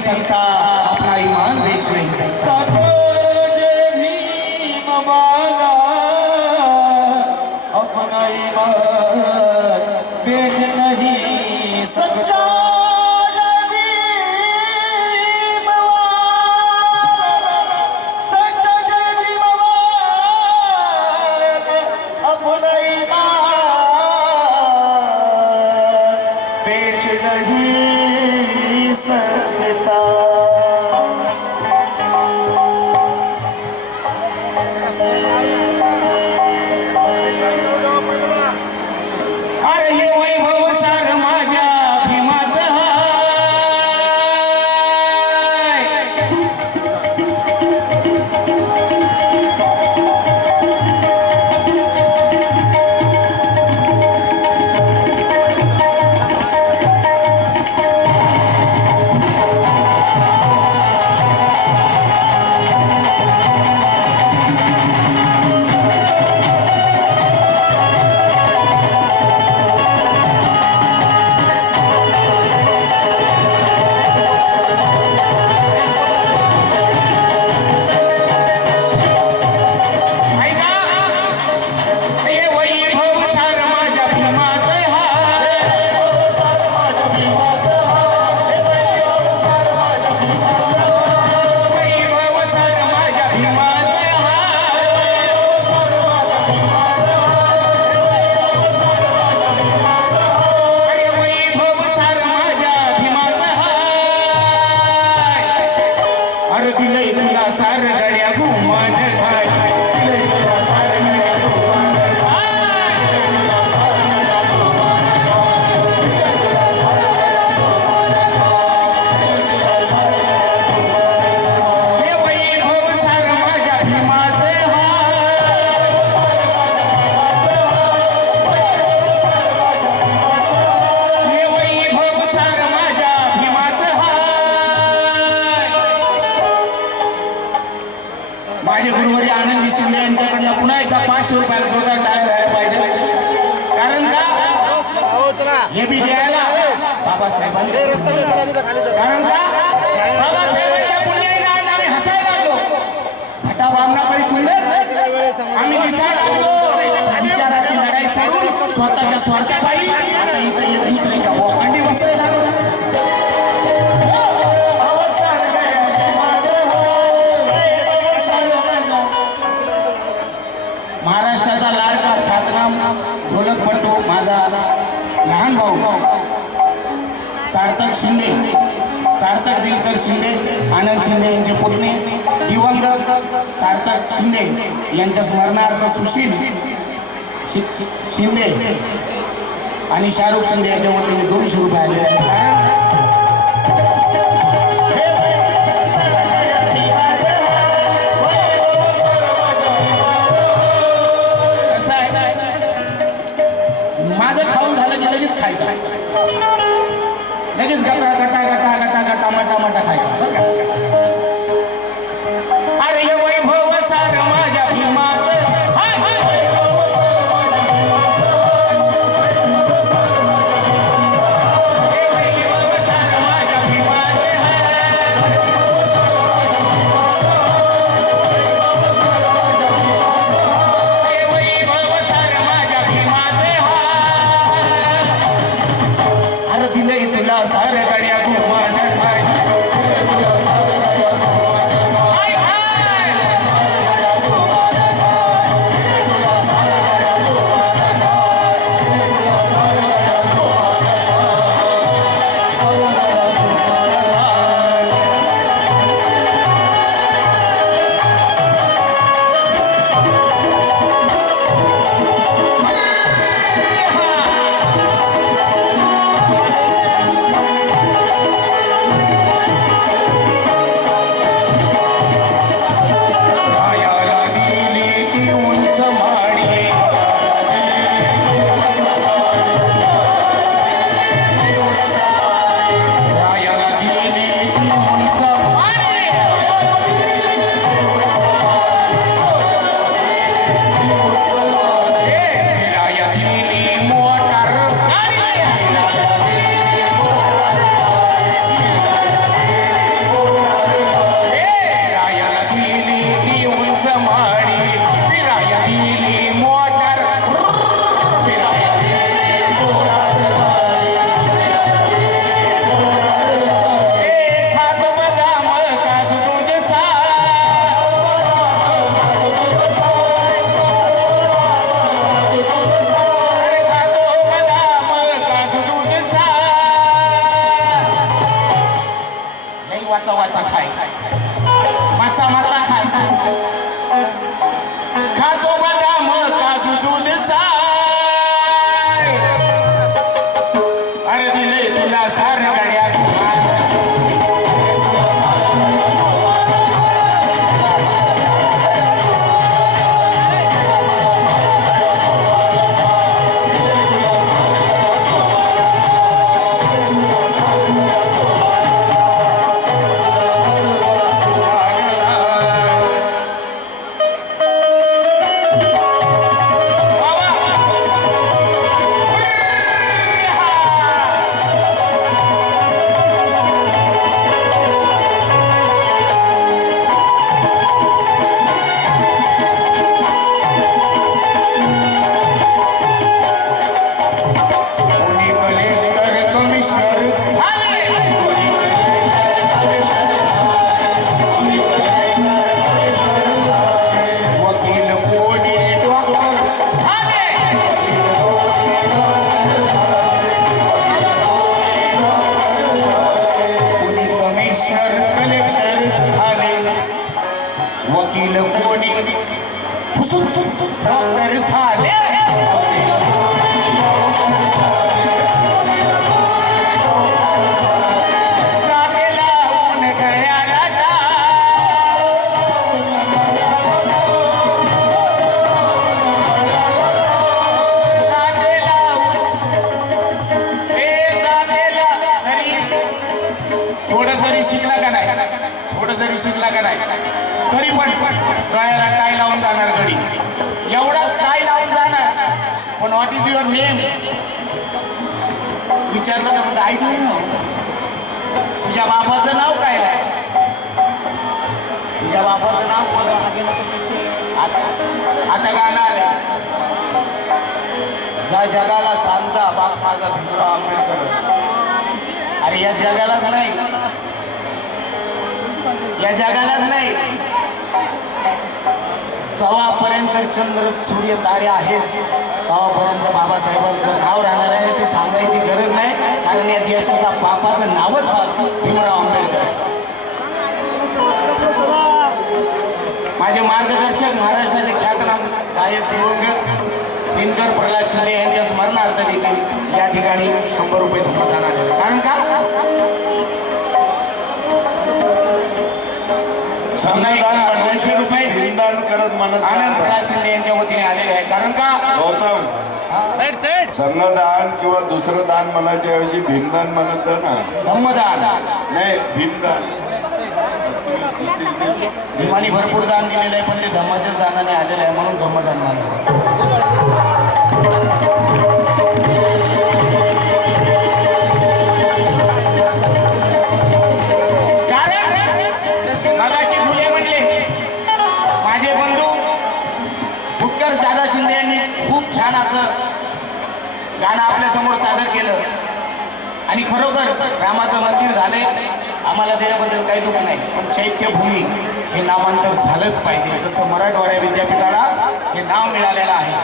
ಸಂಸಾರ स्वतःच्या स्वार्थापायी आता दुसरीच्या बोकांडी हो, महाराष्ट्राचा लाडका ख्यातनाम ढोलक बंटू माझा लहान भाऊ. सार्थक शिंदे सार्थक दिनकर शिंदे आनंद शिंदे यांचे पुतणे दिवंगत सार्थक शिंदे यांच्या स्मरणार्थ सुशील शिंदे आणि शाहरुख शिंदे यांच्या वतीने दोनशे रुपये आले ಎಲ್ಲ ಸಹಕಾರಿಯಾಗುವ थोडं जरी शिकला का नाही तरी पण गळ्याला काय लावून जाणार घडी? एवढाच काय लावून जाणार? पण व्हॉट इज युअर नेम विचारलं तर म्हणजे ऐकून तुझ्या बापाचं नाव काय आहे? तुझ्या बापाचं नाव आता आता गाणं आलं जा जगाला सांगता बाप माझा भीमराव आंबेडकर. अरे या जगालाच नाही. या जगालाच नाही. सवापर्यंत चंद्र सूर्य तारे आहेत. तेव्हापर्यंत बाबासाहेबांचं नाव राहणार आहे ते सांगायची गरज नाही. कारण या देशाचा बापाचं नावच भीमराव आंबेडकर माझे मार्गदर्शक महाराष्ट्राचे ख्यातनाम गायक दिवंगत दिनकर प्रल्हाद शिंदे यांच्या स्मरणार्थ देखील या ठिकाणी शंभर रुपये प्रदान आले कारण का? दोनशे बनवायचे रुपये. हिंदान करत म्हणत आनंद नाही. प्रल्हाद शिंदे यांच्या वतीने आलेले आहे. कारण का? गौतम संघदान किंवा दुसरं दान म्हणायच्या ऐवजी भीमदान म्हणत ना. धम्मदान. नाही भीमदान भीमानी भरपूर दान दिलेलं आहे पण ते धम्माच्याच दानाने आलेलं आहे म्हणून धम्मदान मानायचं. आणि खरोखर रामाचं मंदिर झालंय. आम्हाला त्याच्याबद्दल काही दुःख नाही. पण चैत्यभूमी हे नामांतर झालंच पाहिजे. जसं मराठवाड्या विद्यापीठाला हे नाव मिळालेलं आहे.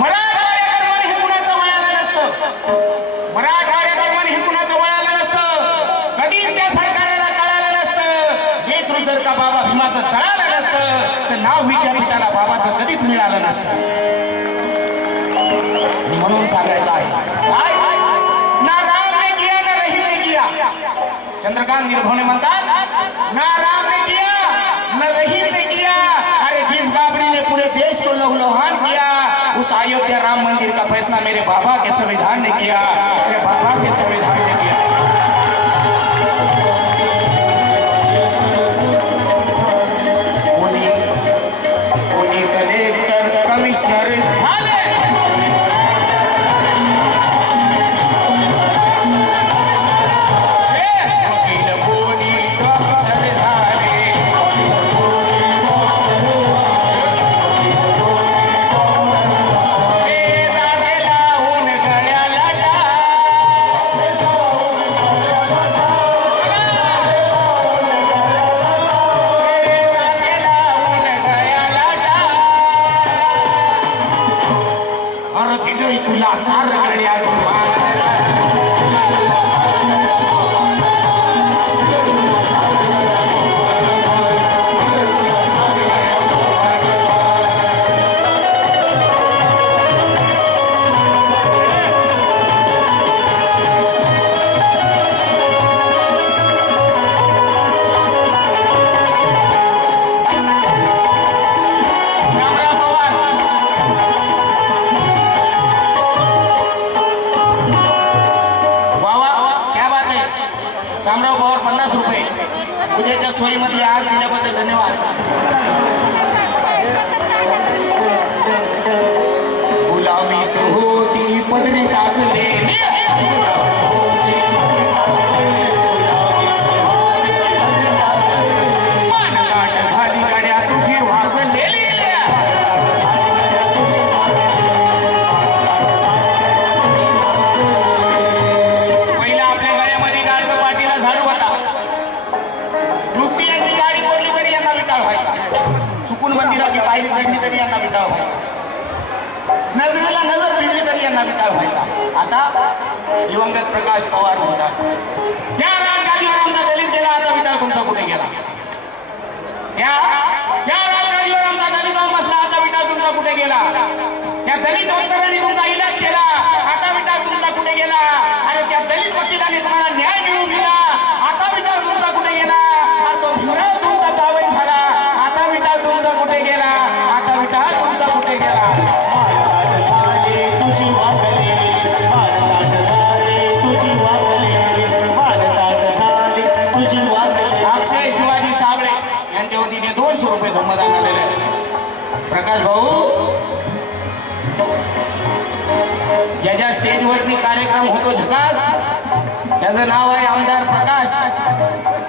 मराठवाड्या कर्मण हे कुणाचं वळालं नसतं? मराठवाड्या कर्मण हे कुणाचं वळालं नसतं? कधीच त्या सरकारला कळालं नसतं. लेकरू जर का बाबा भीमाचं जळालं नसतं तर नाव विद्यापीठाला बाबाचं कधीच मिळालं नसतं. सांगायचं आहे काय? ना राम ने किया, ना रहीम ने किया। चंद्रकांत निर्भवने म्हणतात ना राम ने किया, न रहीम ने किया। अरे जिस बाबरी ने पूरे देश को लहूलुहान किया, उस अयोध्या राम मंदिर का फैसला मेरे बाबा के संविधान ने किया। मेरे बाबा के संविधान ने किया। कमिशनर।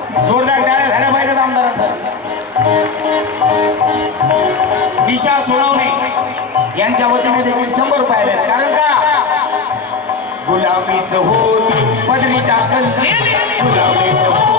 जोरदार टाळ्या झाल्या पाहिजेत आमदाराचं. दिशा सोनवणे यांच्या वतीने देखील शंभर रुपये आले. कारण का? गुलाबीच होती पदरी टाकल. गुलाबीच होती.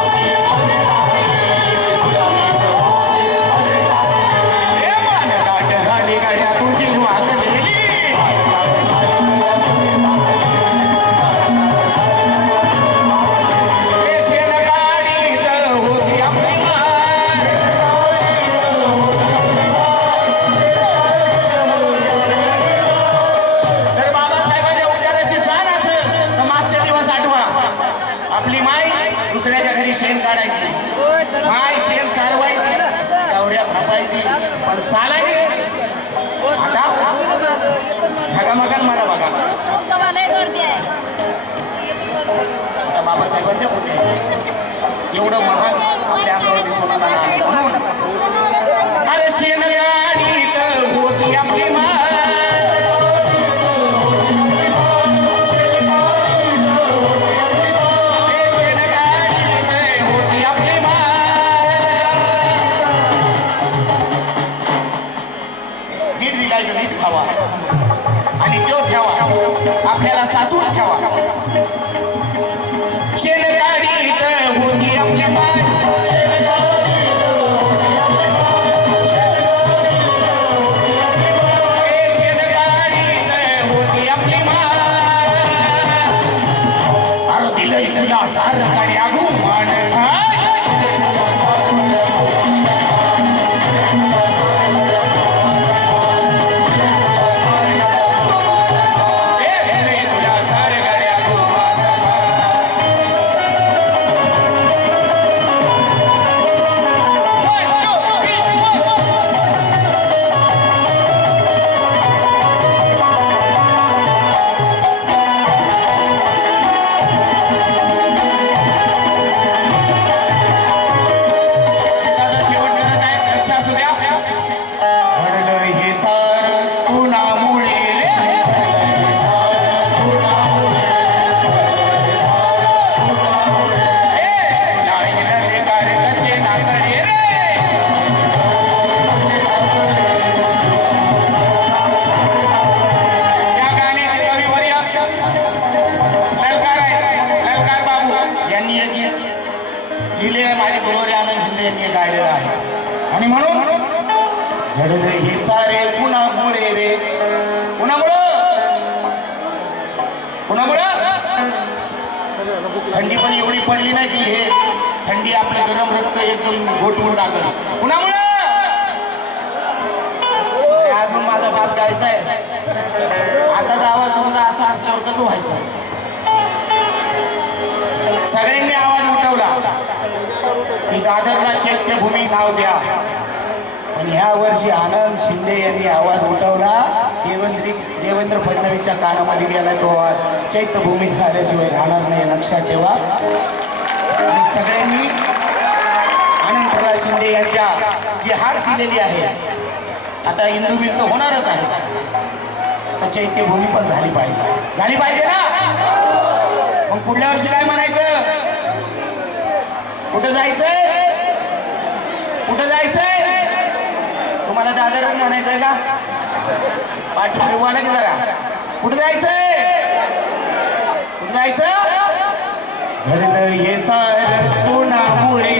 एवढं महान आपल्या मी सोनं आलं म्हणून अरे शेणगाडी होती आपली माय आणि तो ठेवा. आपल्याला सासूर ठेवा. त्यांनी हे गायलेलं आहे. आणि म्हणून घडले हे सारे कुणामुळे रे. कुणामुळं कुणामुळं थंडी पण एवढी पडली नाही की हे थंडी आपले गरम रक्त एकदम घोटवून टाकलं. कुणामुळं अजून माझा बाप गायचा आहे आताचा आवाज तुमचा असा असल्यावर कसं आहे दादरला चैत्यभूमी नाव द्या. पण ह्या वर्षी आनंद शिंदे यांनी आवाज उठवला. देवेंद्र देवेंद्र फडणवीसच्या कानामध्ये गेला तो आवाज. चैत्यभूमी झाल्याशिवाय राहणार नाही लक्षात ठेवा. आणि सगळ्यांनी आनंदप्रकाश शिंदे यांच्या जी हाक दिलेली आहे आता हिंदू होणारच आहे. तर चैत्यभूमी पण झाली पाहिजे. झाली पाहिजे ना? मग पुढल्या वर्षी काय म्हणायचं? कुठं जायचंय? कुठं जायचंय? तुम्हाला दादाच म्हणायचंय का? पाठी फिरवा ना की जरा. कुठं जायचंय? कुठं जायचं? घडलं ये सार कोणामुळे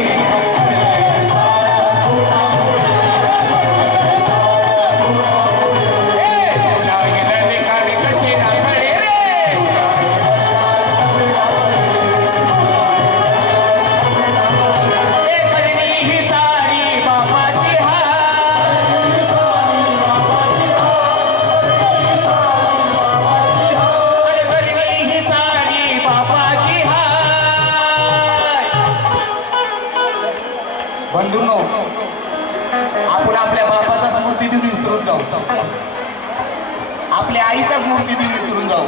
आपल्या आईचाच मूर्ती दिन विसरून जाऊ.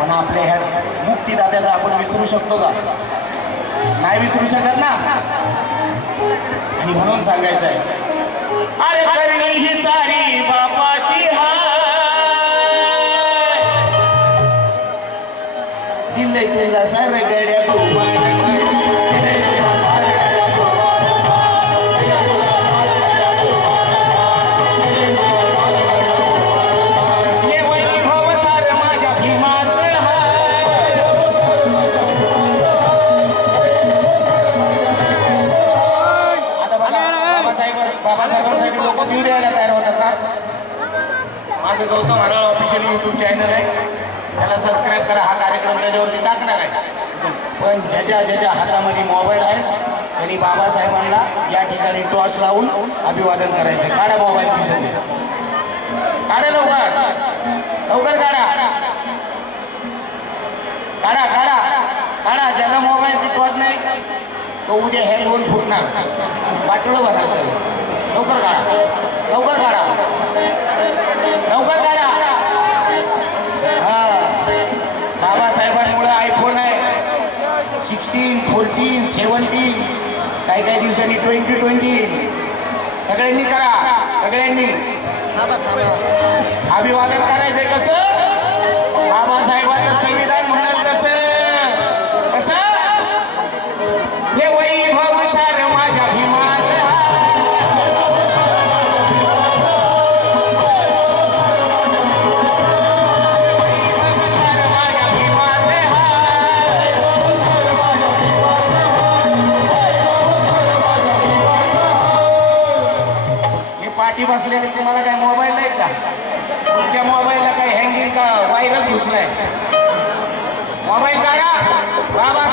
पण आपल्या ह्या मुक्तीदात्याचा आपण विसरू शकतो का? नाही विसरू शकत ना? आणि म्हणून सांगायचं आहे अरे करणी ही सारी बापाची हाय. दिले तिला गड्या जीव द्यायला तयार होतात ना माझं Gautam Haral official YouTube channel आहे. त्याला सबस्क्राईब करा. हा कार्यक्रम त्याच्यावरती टाकणार आहे. पण ज्याच्या ज्याच्या हातामध्ये मोबाईल आहे त्यांनी बाबासाहेबांना या ठिकाणी टॉर्च लावून अभिवादन करायचे. काढा मोबाईल खिशात. काढा लवकर. लवकर काढा. काढा काढा. काढा. ज्याचा मोबाईलची टॉर्च नाही तो उद्या हँड होऊन फुटणार. वाटलं बघा लवकर काढा. लवकर काढा. लवकर काढा. हा. बाबासाहेबांमुळे आयफोन आहे? सिक्स्टीन फोर्टीन सेवन्टीन काही काही दिवसांनी ट्वेंटी ट्वेंटी. सगळ्यांनी करा. सगळ्यांनी. अभिवादन करायचंय कसं? तुमचा काय मोबाईल नाही का? तुमच्या मोबाईलला काही हँगिंग का व्हायरस घुसलाय? मोबाईल काढा. बाबा.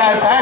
கைலாச